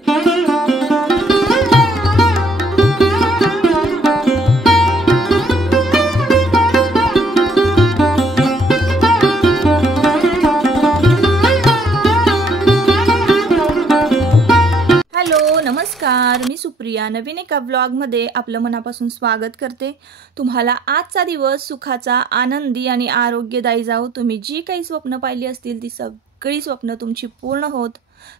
नमस्कार, मी सुप्रिया नवीन एका ब्लॉगमध्ये आपलं मनापासून स्वागत करते। तुम्हाला आजचा दिवस सुखाचा, आनंदी आणि आरोग्यदायी जावो। तुम्ही जी काही स्वप्न पाहिली असतील ती सगळी स्वप्न तुमची पूर्ण होत।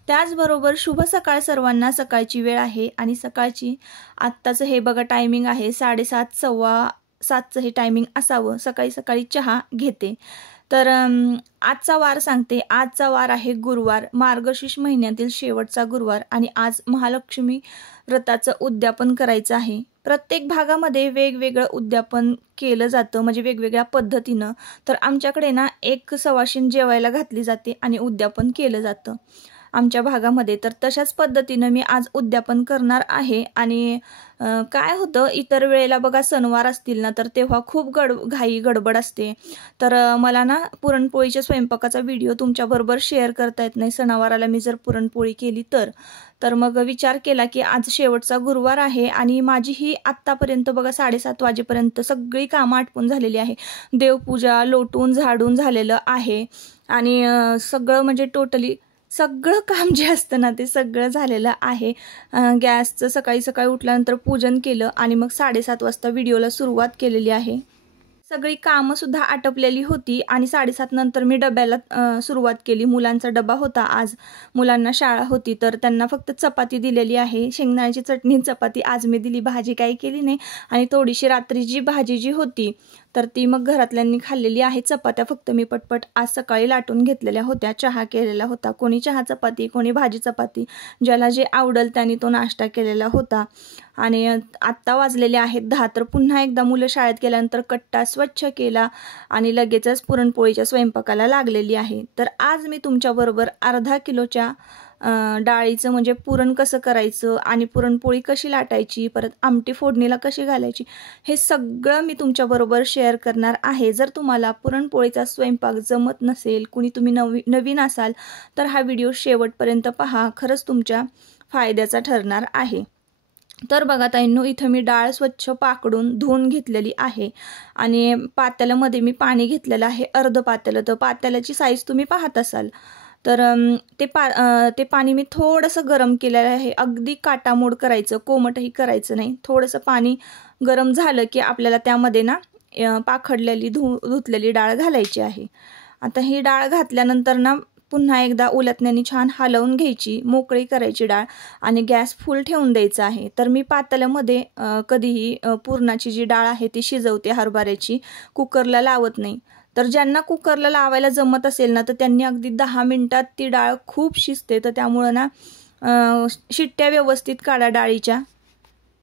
त्याचबरोबर शुभ सकाळ सर्वांना। सकाळची वेळ आहे आणि सकाळची आत्ताचं हे बघा टायमिंग आहे 7:30 सव्वा 7चं हे टायमिंग असावं। सकाळी सकाळी चहा घेते। तर आजचा वार सांगते। आजचा वार आहे गुरुवार, मार्गशीर्ष महिन्यातील शेवटचा गुरुवार आणि आज महालक्ष्मी व्रताचं उद्यापन करायचं आहे। प्रत्येक भागामध्ये वेगवेगळं उद्यापन केलं जातं, म्हणजे वेगवेगळ्या पद्धतीनं। तर आमच्याकडे ना एक सवाशीण जेवायला घातली जाते आणि उद्यापन केलं जातं आमच्या भागामध्ये। तर तशाच पद्धतीनं मी आज उद्यापन करणार आहे। आणि काय होतं, इतर वेळेला बघा सणवार असतील ना तर तेव्हा खूप घाई गडबड असते। तर मला ना पुरणपोळीच्या स्वयंपाकाचा व्हिडिओ तुमच्याबरोबर शेअर करता येत नाही। सणावाराला मी जर पुरणपोळी केली तर मग विचार केला की आज शेवटचा गुरुवार आहे आणि माझी ही आत्तापर्यंत बघा 7:30 वाजेपर्यंत सगळी कामं आटपून झालेली आहे। देवपूजा लोटून झाडून झालेलं आहे आणि सगळं म्हणजे टोटली सगळं काम जे असतं ना ते सगळं झालेलं आहे। गॅसचं सकाळी सकाळी उठल्यानंतर पूजन केलं आणि मग 7:30 वाजता व्हिडिओला सुरुवात केलेली आहे। सगळी कामं सुद्धा आटपलेली होती आणि 7:30 नंतर मी डब्याला सुरुवात केली। मुलांचा डबा होता, आज मुलांना शाळा होती तर त्यांना फक्त चपाती दिलेली आहे। शेंगदाण्याची चटणी चपाती आज मी दिली, भाजी काही केली नाही। आणि थोडीशी रात्रीची भाजी जी होती तर ती मग घरातल्यांनी खाल्लेली आहे। चपात्या फक्त मी पटपट आज सकाळी लाटून घेतलेल्या होत्या, चहा केलेला होता। कोणी चहा चपाती, कोणी भाजी चपाती, ज्याला जे आवडेल त्यांनी तो नाश्ता केलेला होता। आणि आत्ता वाजलेले आहेत 10। तर पुन्हा एकदा मुलं शाळेत गेल्यानंतर कट्टा स्वच्छ केला आणि लगेचच पुरणपोळीच्या स्वयंपाकाला लागलेली आहे। तर आज मी तुमच्याबरोबर अर्धा किलोच्या डाळीचं म्हणजे पुरण कसं करायचं आणि पुरणपोळी कशी लाटायची, परत आमटी फोडणीला कशी घालायची, हे सगळं मी तुमच्याबरोबर शेअर करणार आहे। जर तुम्हाला पुरणपोळीचा स्वयंपाक जमत नसेल, कुणी तुम्ही नवीन असाल तर हा व्हिडिओ शेवटपर्यंत पहा, खरंच तुमच्या फायद्याचा ठरणार आहे। तर बघा ताईंनो, इथं मी डाळ स्वच्छ पाकडून धुवून घेतलेली आहे आणि पातेल्यामध्ये मी पाणी घेतलेलं आहे अर्ध पातेलं। तर पातेल्याची साईज तुम्ही पाहत असाल तर ते पाणी मी थोडंसं गरम केलेलं आहे। अगदी काटामोड करायचं, कोमटही करायचं नाही। थोडंसं पाणी गरम झालं की आपल्याला त्यामध्ये ना पाखडलेली धुतलेली डाळ घालायची आहे। आता ही डाळ घातल्यानंतर ना पुन्हा एकदा उलटण्याने छान हलवून घ्यायची, मोकळी करायची डाळ आणि गॅस फुल ठेवून द्यायचा आहे। तर मी पातेल्यामध्ये कधीही पुरणाची जी डाळ आहे ती शिजवते हरभऱ्याची, कुकरला लावत नाही। तर ज्यांना कुकरला लावायला जमत असेल ना तर त्यांनी अगदी 10 मिनिटात ती डाळ खूप शिजते। तर त्यामुळं ना शिट्ट्या व्यवस्थित काढा डाळीच्या।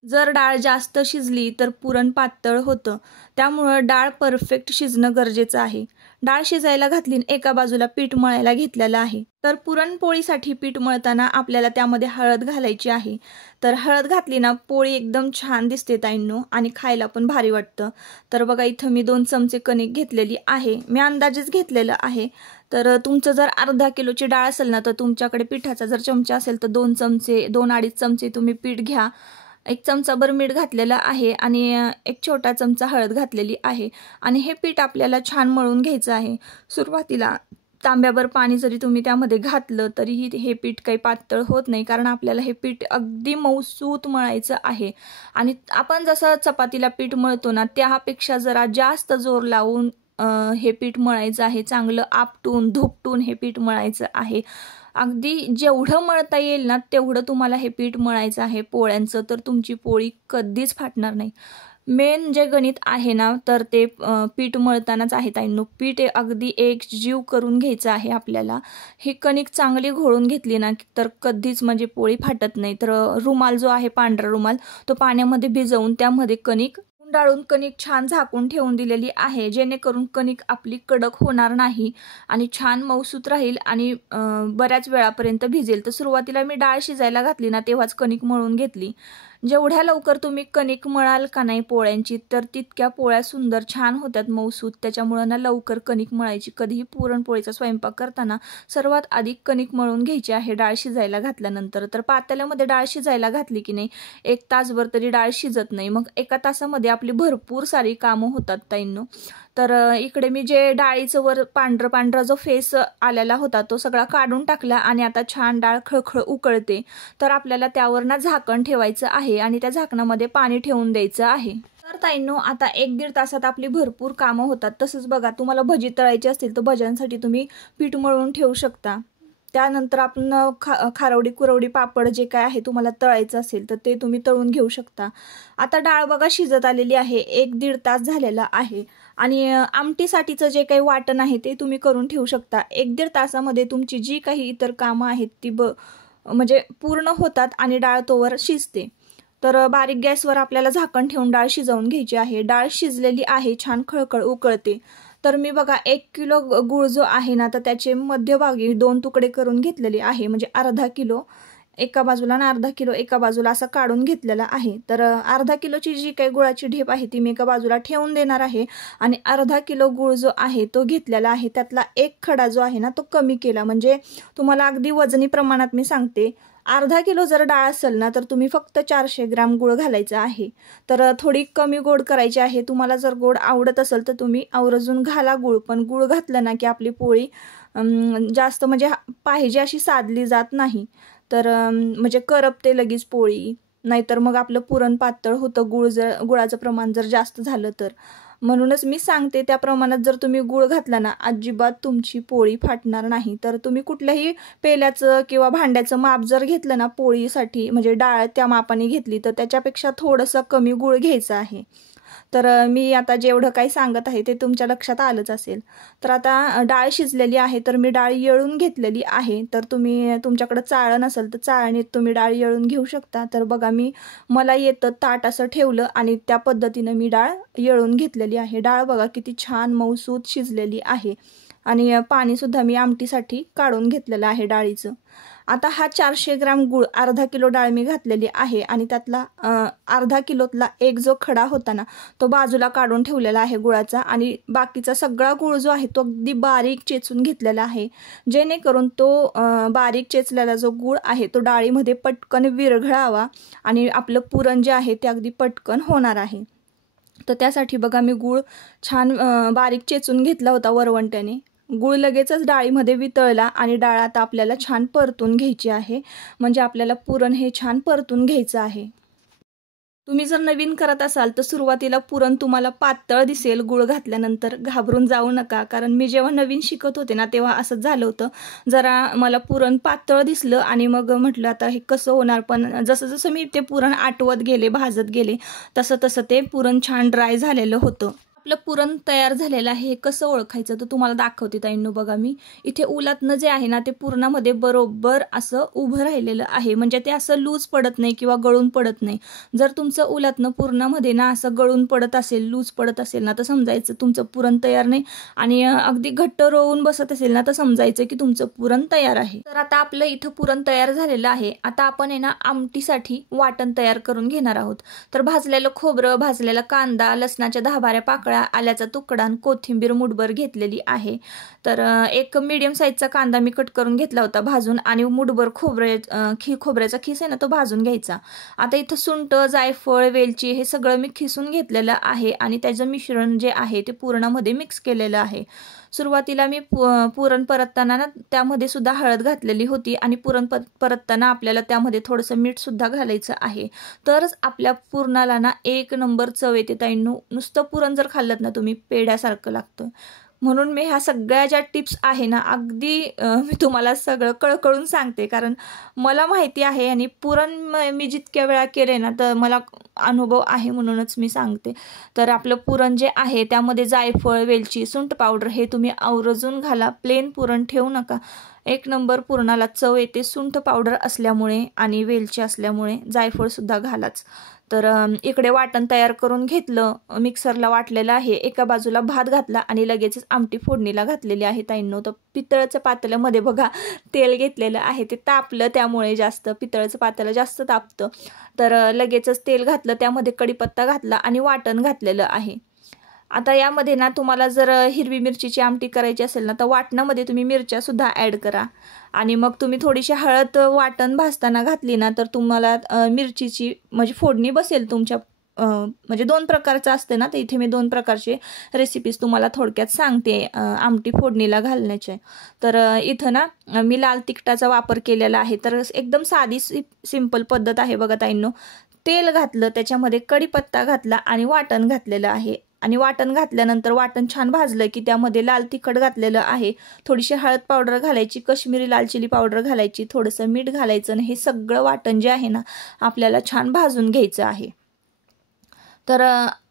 जर डाळ जास्त शिजली तर पुरण पातळ होतं, त्यामुळं डाळ परफेक्ट शिजणं गरजेचं आहे। डाळ शिजायला घातली, एका बाजूला पीठ मळायला घेतलेलं आहे। तर पुरणपोळीसाठी पीठ मळताना आपल्याला त्यामध्ये हळद घालायची आहे। तर हळद घातली ना पोळी एकदम छान दिसते ताईंनो आणि खायला पण भारी वाटतं। तर बघा इथं मी 2 चमचे कणिक घेतलेली आहे, मी अंदाजेच घेतलेलं आहे। तर तुमचं जर अर्धा किलोची डाळ असेल ना तर तुमच्याकडे पिठाचा जर चमचा असेल तर 2 चमचे 2-2.5 चमचे तुम्ही पीठ घ्या। 1 चमचाभर मीठ घातलेलं आहे आणि 1 छोटा चमचा हळद घातलेली आहे आणि हे पीठ आपल्याला छान मळून घ्यायचं आहे। सुरुवातीला तांब्याभर पाणी जरी तुम्ही त्यामध्ये घातलं तरीही हे पीठ काही पातळ होत नाही, कारण आपल्याला हे पीठ अगदी मऊसूत मळायचं आहे। आणि आपण जसं चपातीला पीठ मळतो ना त्यापेक्षा जरा जास्त जोर लावून हे पीठ मळायचं आहे। चांगलं आपटून धुपटून हे पीठ मळायचं आहे। अगदी जेवढं मळता येईल ना तेवढं तुम्हाला हे पीठ मळायचं आहे पोळ्यांचं, तर तुमची पोळी कधीच फाटणार नाही। मेन जे गणित आहे ना तर ते पीठ मळतानाच आहे ताईंनो। पीठ अगदी एकजीव करून घ्यायचं आहे आपल्याला। हे कणिक चांगली घोळून घेतली ना तर कधीच म्हणजे पोळी फाटत नाही। तर रुमाल जो आहे पांढरा रुमाल तो पाण्यामध्ये भिजवून त्यामध्ये कणिक गुंडाळून कणिक छान झाकून ठेवून दिलेली आहे, जेणेकरून कणिक आपली कडक होणार नाही आणि छान मऊसूत राहील आणि बऱ्याच वेळापर्यंत भिजेल। तर सुरुवातीला मी डाळ शिजायला घातली ना तेव्हाच कणिक मळून घेतली। जेवढ्या लवकर तुम्ही कणिक मळाल का नाही पोळ्यांची तर तितक्या पोळ्या सुंदर छान होतात मऊसूत. त्याच्यामुळं ना लवकर कणिक मळायची. कधीही पुरणपोळीचा स्वयंपाक करताना सर्वात आधी कणिक मळून घ्यायची आहे डाळ शिजायला घातल्यानंतर. तर पातेल्यामध्ये डाळ शिजायला घातली की नाही 1 तासभर तरी डाळ शिजत नाही. मग 1 तासामध्ये आपली भरपूर सारी कामं होतात ताईंनो. तर इकडे मी जे डाळीचं वर पांढरा जो फेस आलेला होता तो सगळा काढून टाकला आणि आता छान डाळ खळखळ उकळते. तर आपल्याला त्यावर ना झाकण ठेवायचं आहे आणि त्या झाकणामध्ये पाणी ठेवून द्यायचं आहे. तर ताईंनो आता 1-1.5 तासात आपली भरपूर कामं होतात. तसंच बघा तुम्हाला भजी तळायची असतील तर भज्यांसाठी तुम्ही पीठ मळून ठेवू शकता. त्यानंतर आपण खारवडी कुरवडी पापड जे काय आहे तुम्हाला तळायचं असेल तर ते तुम्ही तळून घेऊ शकता. आता डाळ बघा शिजत आलेली आहे. 1-1.5 तास झालेला आहे आणि आमटीसाठीचं जे काही वाटण आहे ते तुम्ही करून ठेवू शकता. 1-1.5 तासामध्ये तुमची जी काही इतर कामं आहेत ती म्हणजे पूर्ण होतात आणि डाळ तोवर शिजते. तर बारीक गॅसवर आपल्याला झाकण ठेवून डाळ शिजवून घ्यायची आहे. डाळ शिजलेली आहे, छान खळखळ उकळते. तर मी बघा 1 किलो गूळ जो आहे ना तर त्याचे मध्यभागी 2 तुकडे करून घेतलेले आहे. म्हणजे अर्धा किलो एका बाजूला आणि अर्धा किलो एका बाजूला असं काढून घेतलेला आहे. तर अर्धा किलोची जी काही गुळाची ढेप आहे ती मी एका बाजूला ठेवून देणार आहे आणि अर्धा किलो गूळ जो आहे तो घेतलेला आहे. त्यातला 1 खडा जो आहे ना तो कमी केला. म्हणजे तुम्हाला अगदी वजनी प्रमाणात मी सांगते. अर्धा किलो जर डाळ असेल ना तर तुम्ही फक्त 400 ग्रॅम गूळ घालायचा आहे. तर थोडी कमी गोड करायची आहे. तुम्हाला जर गोड आवडत असेल तर तुम्ही आवर्जून घाला गूळ. पण गूळ घातलं ना की आपली पोळी जास्त म्हणजे पाहिजे अशी साधली जात नाही. तर म्हणजे करपते लगेच पोळी. नाहीतर मग आपलं पुरण पातळ होतं गुळाचं प्रमाण जर जास्त झालं तर. म्हणूनच मी सांगते त्या प्रमाणात जर तुम्ही गूळ घातला ना अजिबात तुमची पोळी फाटणार नाही. तर तुम्ही कुठल्याही पेल्याचं किंवा भांड्याचं माप जर घेतलं ना पोळीसाठी म्हणजे डाळ त्या मापाने घेतली तर त्याच्यापेक्षा थोडंसं कमी गूळ घ्यायचं आहे. तर मी आता जेवढं काही सांगत आहे ते तुमच्या लक्षात आलंच असेल. तर आता डाळ शिजलेली आहे तर मी डाळ येळून घेतलेली आहे. तर तुमच्याकडे चाळण असेल तर चाळणीत तुम्ही डाळ येळून घेऊ शकता. तर बघा मला येतं ताट असं ठेवलं आणि त्या पद्धतीनं मी डाळ येळून घेतलेली आहे. डाळ बघा किती छान मऊसूत शिजलेली आहे आणि पाणीसुद्धा मी आमटीसाठी काढून घेतलेलं आहे डाळीचं. आता हा 400 ग्रॅम गूळ अर्धा किलो डाळ मी घातलेली आहे आणि त्यातला अर्धा किलोतला एक जो खडा होता ना तो बाजूला काढून ठेवलेला आहे गुळाचा आणि बाकीचा सगळा गूळ जो आहे तो अगदी बारीक चेचून घेतलेला आहे. जेणेकरून तो बारीक चेचलेला जो गूळ आहे तो डाळीमध्ये पटकन विरघळावा आणि आपलं पुरण जे आहे ते अगदी पटकन होणार आहे. तर त्यासाठी बघा मी गूळ छान बारीक चेचून घेतला होता वरवंट्याने. गूळ लगेचच डाळीमध्ये वितळला आणि डाळ आता आपल्याला छान परतून घ्यायची आहे. म्हणजे आपल्याला पुरण हे छान परतून घ्यायचं आहे. तुम्ही जर नवीन करत असाल तर सुरुवातीला पुरण तुम्हाला पातळ दिसेल गूळ घातल्यानंतर. घाबरून जाऊ नका. कारण मी जेव्हा नवीन शिकत होते ना तेव्हा असंच झालं होतं. जरा मला पुरण पातळ दिसलं आणि मग म्हटलं आता हे कसं होणार. पण जसं जसं मी ते पुरण आटवत गेले भाजत गेले तसं तसं ते पुरण छान ड्राय झालेलं होतं. आपलं पुरण तयार झालेलं आहे. हे कसं ओळखायचं तर तुम्हाला दाखवते ताईंनो. बघा मी इथे उलातनं जे आहे ना ते पुरणामध्ये बरोबर असं उभं राहिलेलं आहे. म्हणजे ते असं लूज पडत नाही किंवा गळून पडत नाही. जर तुमचं उलातनं पुरणामध्ये ना असं गळून पडत असेल लूज पडत असेल ना तर समजायचं तुमचं पुरण तयार नाही आणि अगदी घट्ट रोवून बसत असेल ना तर समजायचं की तुमचं पुरण तयार आहे. तर आता आपलं इथं पुरण तयार झालेलं आहे. आता आपण आहे ना आमटीसाठी वाटण तयार करून घेणार आहोत. तर भाजलेलं खोबरं, भाजलेला कांदा, लसणाच्या 10-12 पाकळ्या, आल्याचा तुकडा आणि कोथिंबीर मुठभर घेतलेली आहे. तर एक मीडियम साईजचा कांदा मी कट करून घेतला होता भाजून आणि मुठभर खोबऱ्याचा खीस आहे ना तो भाजून घ्यायचा. आता इथं सुंठ, जायफळ, वेलची हे सगळं मी खिसून घेतलेलं आहे आणि त्याचं मिश्रण जे आहे ते पुरणामध्ये मिक्स केलेलं आहे. सुरुवातीला मी पुरण परतताना ना त्यामध्ये सुद्धा हळद घातलेली होती आणि पुरण परतताना आपल्याला त्यामध्ये थोडंसं मीठ सुद्धा घालायचं आहे. तरच आपल्या पुरणाला ना 1 नंबर चव येते ताईंनो. नुसतं पुरण जर खाल्लं ना तुम्ही पेढ्यासारखं लागतं. म्हणून मी ह्या सगळ्या ज्या टिप्स आहे ना अगदी मी तुम्हाला सगळं कळकळून सांगते. कारण मला माहिती आहे आणि पुरण मी जितक्या वेळा केले ना तर मला अनुभव आहे म्हणूनच मी सांगते. तर आपलं पुरण जे आहे त्यामध्ये जायफळ, वेलची, सुंठ पावडर हे तुम्ही आवर्जून घाला. प्लेन पुरण ठेवू नका. एक नंबर पुरणाला चव येते. सुंठ पावडर असल्यामुळे आणि वेलची असल्यामुळे जायफळ सुद्धा घालाच. तर इकडे वाटण तयार करून घेतलं, मिक्सरला वाटलेलं आहे. एका बाजूला भात घातला आणि लगेचच आमटी फोडणीला घातलेली आहे ताईंनो. तर पितळाच्या पातेल्यामध्ये बघा तेल घेतलेलं आहे, ते तापलं, त्यामुळे जास्त पितळाचं पातेलं जास्त तापतं. तर लगेचच तेल घातलं, त्यामध्ये कढीपत्ता घातला आणि वाटण घातलेलं आहे. आता यामध्ये ना तुम्हाला जर हिरवी मिरचीची आमटी करायची असेल ना, तर वाटणामध्ये तुम्ही मिरच्या सुद्धा ॲड करा आणि मग तुम्ही थोडीशी हळद वाटण भाजताना घातली ना, तर तुम्हाला मिरचीची म्हणजे फोडणी बसेल तुमच्या. म्हणजे 2 प्रकारचं असते ना, तर इथे मी 2 प्रकारचे रेसिपीज तुम्हाला थोडक्यात सांगते आमटी फोडणीला घालण्याचे. तर इथं ना मी लाल तिखटाचा वापर केलेला आहे. तर एकदम साधी सिंपल पद्धत आहे बघा ताईंनो. तेल घातलं, त्याच्यामध्ये कढीपत्ता घातला आणि वाटण घातलेलं आहे. आणि वाटण घातल्यानंतर वाटण छान भाजलं की त्यामध्ये लाल तिखट घातलेलं आहे, थोडीशी हळद पावडर घालायची, कश्मीरी लाल चिली पावडर घालायची, थोडंसं मीठ घालायचं आणि हे सगळं वाटण जे आहे ना आपल्याला छान भाजून घ्यायचं आहे. तर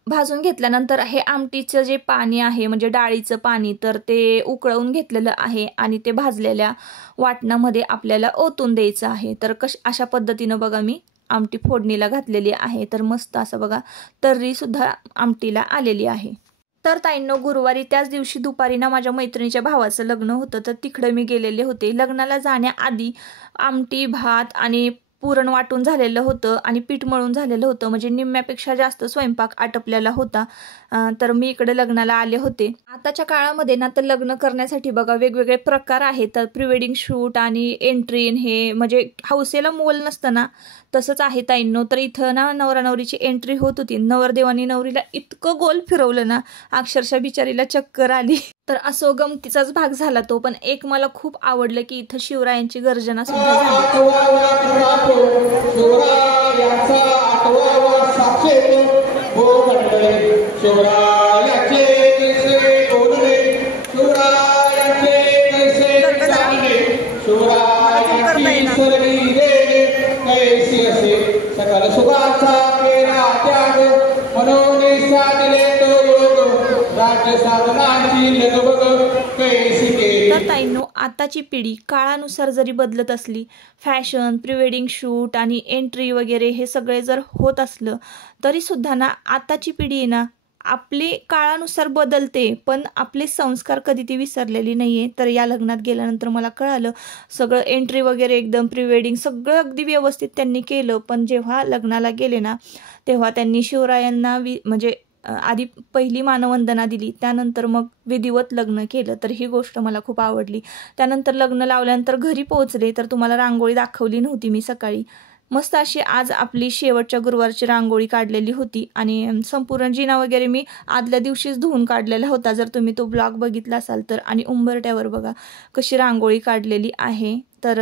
भाजून घेतल्यानंतर हे आमटीचं जे पाणी आहे म्हणजे डाळीचं पाणी, तर ते उकळवून घेतलेलं आहे आणि ते भाजलेल्या वाटणामध्ये आपल्याला ओतून द्यायचं आहे. तर अशा पद्धतीनं बघा मी आमटी फोडणीला घातलेली आहे. तर मस्त असं बघा तर्री सुद्धा आमटीला आलेली आहे. तर ताईंनो, गुरुवारी त्याच दिवशी दुपारी ना माझ्या मैत्रिणीच्या भावाचं लग्न होतं, तर तिकडे मी गेलेले होते. लग्नाला जाण्याआधी आमटी, भात आणि पुरण वाटून झालेलं होतं आणि पीठ मळून झालेलं होतं, म्हणजे निम्म्यापेक्षा जास्त स्वयंपाक आटपलेला होता. तर मी इकडे लग्नाला आले होते. आताच्या काळामध्ये ना तर लग्न करण्यासाठी बघा वेगवेगळे प्रकार आहेत. तर प्री वेडिंग शूट आणि एंट्री हे म्हणजे हौसेला मोल नसतं ना, तसंच आहे ताईंनो. तर इथं ना नवरा नवरीची एंट्री होत होती. नवरदेवानी नवरीला इतकं गोल फिरवलं ना, अक्षरशः बिचारीला चक्कर आली. तर असो गमतीचाच भाग झाला तो. पण एक मला खूप आवडलं की इथं शिवरायांची गर्जना सुद्धा झाली. तर ताईंनो, आताची पिढी काळानुसार जरी बदलत असली, फॅशन, प्री वेडिंग शूट आणि एंट्री वगैरे हे सगळे जर होत असलं, तरी सुद्धा ना आताची पिढी आहे ना आपली काळानुसार बदलते, पण आपले संस्कार कधी ती विसरलेली नाहीये. तर या लग्नात गेल्यानंतर मला कळालं सगळं एंट्री वगैरे एकदम प्री वेडिंग सगळं अगदी व्यवस्थित त्यांनी केलं. पण जेव्हा लग्नाला गेले ना, तेव्हा त्यांनी शिवरायांना म्हणजे आधी पहिली मानवंदना दिली, त्यानंतर मग विधिवत लग्न केलं. तर ही गोष्ट मला खूप आवडली. त्यानंतर लग्न लावल्यानंतर घरी पोहोचले, तर तुम्हाला रांगोळी दाखवली नव्हती मी सकाळी. मस्त अशी आज आपली शेवटच्या गुरुवारची रांगोळी काढलेली होती आणि संपूर्ण जिना वगैरे मी आदल्या दिवशीच धुवून काढलेला होता, जर तुम्ही तो ब्लॉग बघितला असाल तर. आणि उंबरट्यावर बघा कशी रांगोळी काढलेली आहे. तर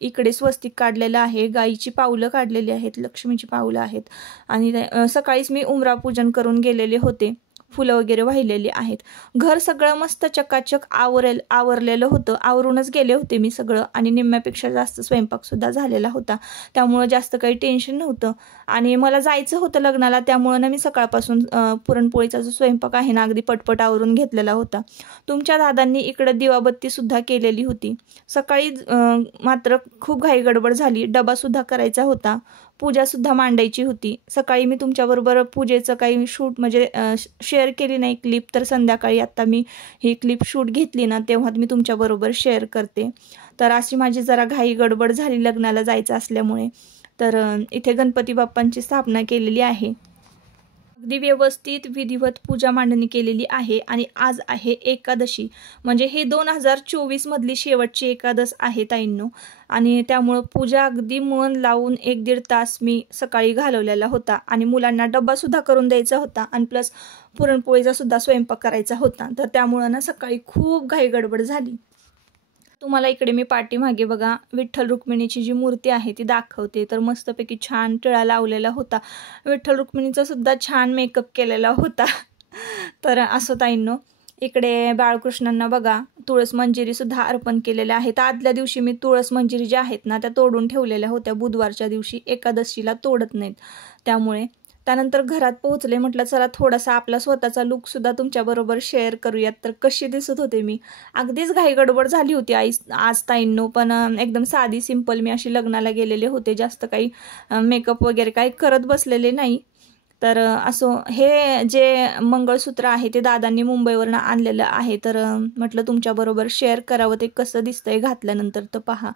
इकडे स्वस्तिक काढलेलं आहे, गाईची पावलं काढलेली आहेत, लक्ष्मीची पावलं आहेत. आणि सकाळीच मी उंबरापूजन करून गेलेले होते, फुलं वगैरे वाहिलेली आहेत. घर सगळं मस्त चकाचक आवरलेलं होतं. आवरूनच गेले होते मी सगळं आणि निम्म्यापेक्षा जास्त स्वयंपाकसुद्धा झालेला होता, त्यामुळं जास्त काही टेन्शन नव्हतं. आणि मला जायचं होतं लग्नाला, त्यामुळं ना मी सकाळपासून पुरणपोळीचा जो स्वयंपाक आहे ना अगदी पटपट आवरून घेतलेला होता. तुमच्या दादांनी इकडं दिवाबत्तीसुद्धा केलेली होती. सकाळी मात्र खूप घाई गडबड झाली, डबासुद्धा करायचा होता, पूजासुद्धा मांडायची होती. सकाळी मी तुमच्याबरोबर पूजेचं काही शूट म्हणजे शेअर केली नाही क्लिप, तर संध्याकाळी आत्ता मी ही क्लिप शूट घेतली ना, तेव्हा मी तुमच्याबरोबर शेअर करते. तर अशी माझी जरा घाई गडबड झाली लग्नाला जायचं असल्यामुळे. तर इथे गणपती बाप्पांची स्थापना केलेली आहे, अगदी व्यवस्थित विधिवत पूजा मांडणी केलेली आहे. आणि आज आहे एकादशी, म्हणजे ही 2024 मधली शेवटची एकादश आहे ताईंनो. आणि त्यामुळं पूजा अगदी मन लावून 1-1.5 तास मी सकाळी घालवलेला होता. आणि मुलांना डब्बासुद्धा करून द्यायचा होता आणि प्लस पुरणपोळीचा सुद्धा स्वयंपाक करायचा होता. तर त्यामुळं ना सकाळी खूप घाई गडबड झाली. तुम्हाला इकडे मी पाठीमागे बघा विठ्ठल रुक्मिणीची जी मूर्ती आहे ती दाखवते. तर मस्तपैकी छान टिळा लावलेला होता, विठ्ठल रुक्मिणीचा सुद्धा छान मेकअप केलेला होता. तर असं ताईंनो, इकडे बाळकृष्णांना बघा तुळस मंजिरी सुद्धा अर्पण केलेल्या आहेत. आदल्या दिवशी मी तुळस मंजिरी ज्या आहेत ना त्या तोडून ठेवलेल्या होत्या, बुधवारच्या दिवशी, एकादशीला तोडत नाहीत त्यामुळे. त्यानंतर घरात पोहोचले, म्हटलं चला थोडासा आपला स्वतःचा लुकसुद्धा तुमच्याबरोबर शेअर करूयात. तर कशी दिसत होते मी, अगदीच घाईगडबड झाली होती आज ताईंनो, पण एकदम साधी सिंपल मी अशी लग्नाला गेलेले होते, जास्त काही मेकअप वगैरे काही करत बसलेले नाही. तर असो, हे जे मंगळसूत्र आहे ते दादांनी मुंबईवरून आणलेलं आहे, तर म्हटलं तुमच्याबरोबर शेअर करावं ते कसं दिसतंय घातल्यानंतर. तर पहा,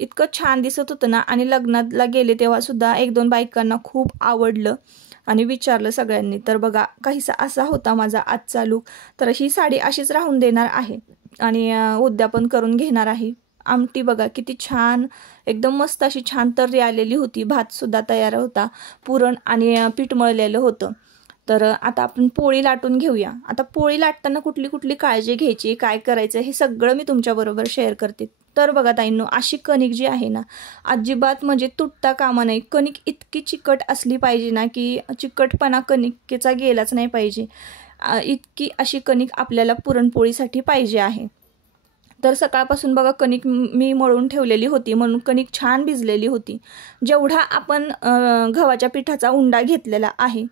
इतकं छान दिसत होतं ना. आणि लग्नाला गेले तेव्हा सुद्धा 1-2 बायकांना खूप आवडलं आणि विचारलं सगळ्यांनी. तर बघा, काहीसा असा होता माझा आजचा लूक. तर ही साडी अशीच राहून देणार आहे आणि उद्यापन करून घेणार आहे. आमटी बघा किती छान, एकदम मस्त अशी छान तर्री आलेली होती. भातसुद्धा तयार होता, पुरण आणि पीठ मळलेलं होतं. तर आता आपण पोळी लाटून घेऊया. आता पोळी लाटताना कुठली कुठली काळजी घ्यायची, काय करायचं, हे सगळं मी तुमच्याबरोबर शेअर करते. तर बघा ताईंनो, अशी कणिक जी आहे ना, अजिबात म्हणजे तुटता कामा नये. कणिक इतकी चिकट असली पाहिजे ना, की चिकटपणा कणिकेचा गेलाच नाही पाहिजे. इतकी अशी कणिक आपल्याला पुरणपोळीसाठी पाहिजे आहे. तर सकाळपासून बघा कणिक मी मळून ठेवलेली होती, म्हणून कणिक छान भिजलेली होती. जेवढा आपण गव्हाच्या पिठाचा उंडा घेतलेला आहे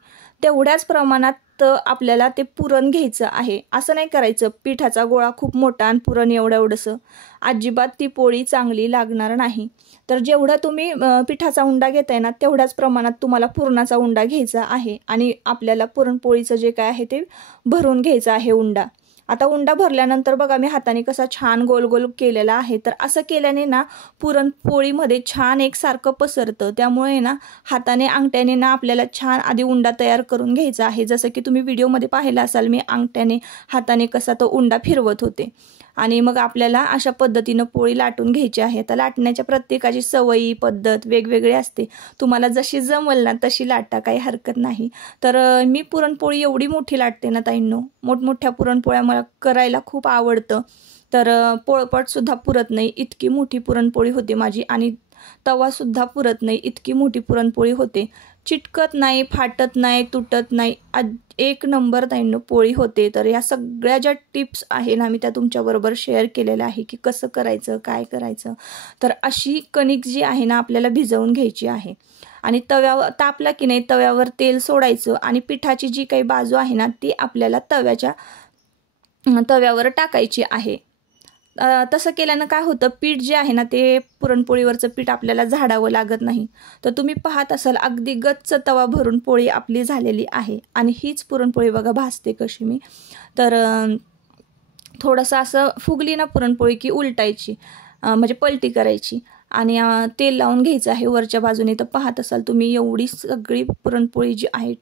तेवढ्याच प्रमाणात आपल्याला ते पुरण घ्यायचं आहे. असं नाही करायचं पिठाचा गोळा खूप मोठा आणि पुरण एवढंसं, अजिबात ती पोळी चांगली लागणार नाही. तर जेवढा तुम्ही पिठाचा उंडा घेताय ना, तेवढ्याच प्रमाणात तुम्हाला पुरणाचा उंडा घ्यायचा आहे आणि आपल्याला पुरणपोळीचं जे काय आहे ते भरून घ्यायचं आहे उंडा. आता उंडा भरल्यानंतर बघा मी हाताने कसा छान गोल गोल केलेला आहे. तर असं केल्याने ना पुरणपोळीमध्ये छान एकसारखं पसरतं. त्यामुळे ना हाताने अंगठ्याने ना आपल्याला छान आधी उंडा तयार करून घ्यायचा आहे. जसं की तुम्ही व्हिडिओमध्ये पाहिलं असाल, मी अंगठ्याने हाताने कसा तो उंडा फिरवत होते. आणि मग आपल्याला अशा पद्धतीनं पोळी लाटून घ्यायची आहे. तर लाटण्याच्या प्रत्येकाची सवयी पद्धत वेगवेगळी असते. तुम्हाला जशी जमल ना तशी लाटा, काही हरकत नाही. तर मी पुरणपोळी एवढी मोठी लाटते ना ताईंनो, मोठमोठ्या पुरणपोळ्या मला करायला खूप आवडतं. तर पोळपाटसुद्धा पुरत नाही इतकी मोठी पुरणपोळी होते माझी, आणि तवासुद्धा पुरत नाही इतकी मोठी पुरणपोळी होते. चिटकत नाही, फाटत नाही, तुटत नाही, एक नंबर ताईंनो पोळी होते. तर या सगळ्या ज्या टिप्स आहे ना, मी त्या तुमच्याबरोबर शेअर केलेल्या आहे की कसं करायचं, काय करायचं. तर अशी कणिक जी आहे ना आपल्याला भिजवून घ्यायची आहे. आणि तव्यावर तापला की नाही, तव्यावर तेल सोडायचं आणि पिठाची जी काही बाजू आहे ना ती आपल्याला तव्यावर टाकायची आहे. तसं केल्यानं काय होतं, पीठ जे आहे ना ते पुरणपोळीवरचं पीठ आपल्याला झाडावं लागत नाही. तर तुम्ही पाहत असाल अगदी गच्च तवा भरून पोळी आपली झालेली आहे. आणि हीच पुरणपोळी बघा भाजते कशी मी. तर थोडंसं असं फुगली ना पुरणपोळी की उलटायची, म्हणजे पलटी करायची आणि तेल लावून घ्यायचं आहे वरच्या बाजूने. तर पाहत असाल तुम्ही एवढी सगळी पुरणपोळी जी आहे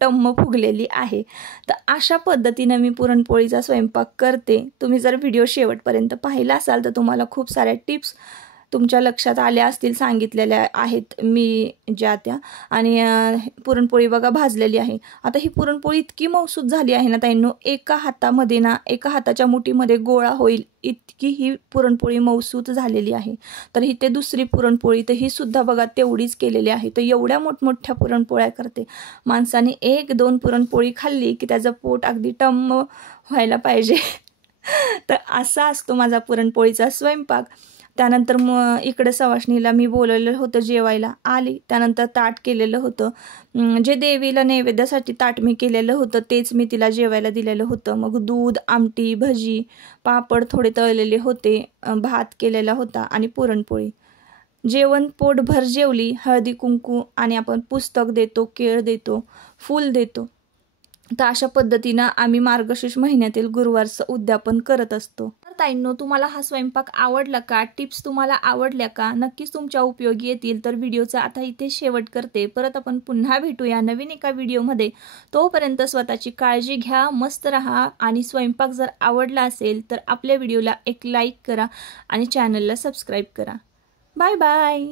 टम्म फुगलेली आहे. तर अशा पद्धतीने मी पुरणपोळीचा स्वयंपाक करते. तुम्ही जर व्हिडिओ शेवटपर्यंत पाहिला असाल तर तुम्हाला खूप साऱ्या टिप्स तुमच्या लक्षात आल्या असतील, सांगितलेल्या आहेत मी ज्या त्या. आणि पुरणपोळी बघा भाजलेली आहे. आता ही पुरणपोळी इतकी मौसूद झाली आहे ना ताईंनो, एका हाताच्या मुठीमध्ये गोळा होईल इतकी ही पुरणपोळी मौसूद झालेली आहे. तर ही ते दुसरी पुरणपोळी, तर ही सुद्धा बघा तेवढीच केलेली आहे. तर एवढ्या मोठमोठ्या पुरणपोळ्या करते. माणसाने 1-2 पुरणपोळी खाल्ली की त्याचं पोट अगदी टम्म व्हायला पाहिजे. तर असा असतो माझा पुरणपोळीचा स्वयंपाक. त्यानंतर मग इकडे सवाष्णीला मी बोलवलेलं होतं जेवायला, आली. त्यानंतर ताट केलेलं होतं, जे देवीला नैवेद्यासाठी ताट मी केलेलं होतं तेच मी तिला जेवायला दिलेलं होतं. मग दूध, आमटी, भजी, पापड थोडे तळलेले होते, भात केलेला होता आणि पुरणपोळी. जेवण पोटभर जेवली. हळदी कुंकू आणि आपण पुस्तक देतो, केळ देतो, फूल देतो. तर अशा पद्धतीनं आम्ही मार्गशीर्ष महिन्यातील गुरुवारचं उद्यापन करत असतो. तर ताईंनो, तुम्हाला हा स्वयंपाक आवडला का? टिप्स तुम्हाला आवडल्या का? नक्कीच तुमच्या उपयोगी येतील. तर व्हिडिओचा आता इथे शेवट करते. परत आपण पुन्हा भेटूया नवीन एका व्हिडिओमध्ये. तोपर्यंत स्वतःची काळजी घ्या, मस्त राहा आणि स्वयंपाक जर आवडला असेल तर आपल्या व्हिडिओला एक लाईक करा आणि चॅनलला सबस्क्राईब करा. Bye bye.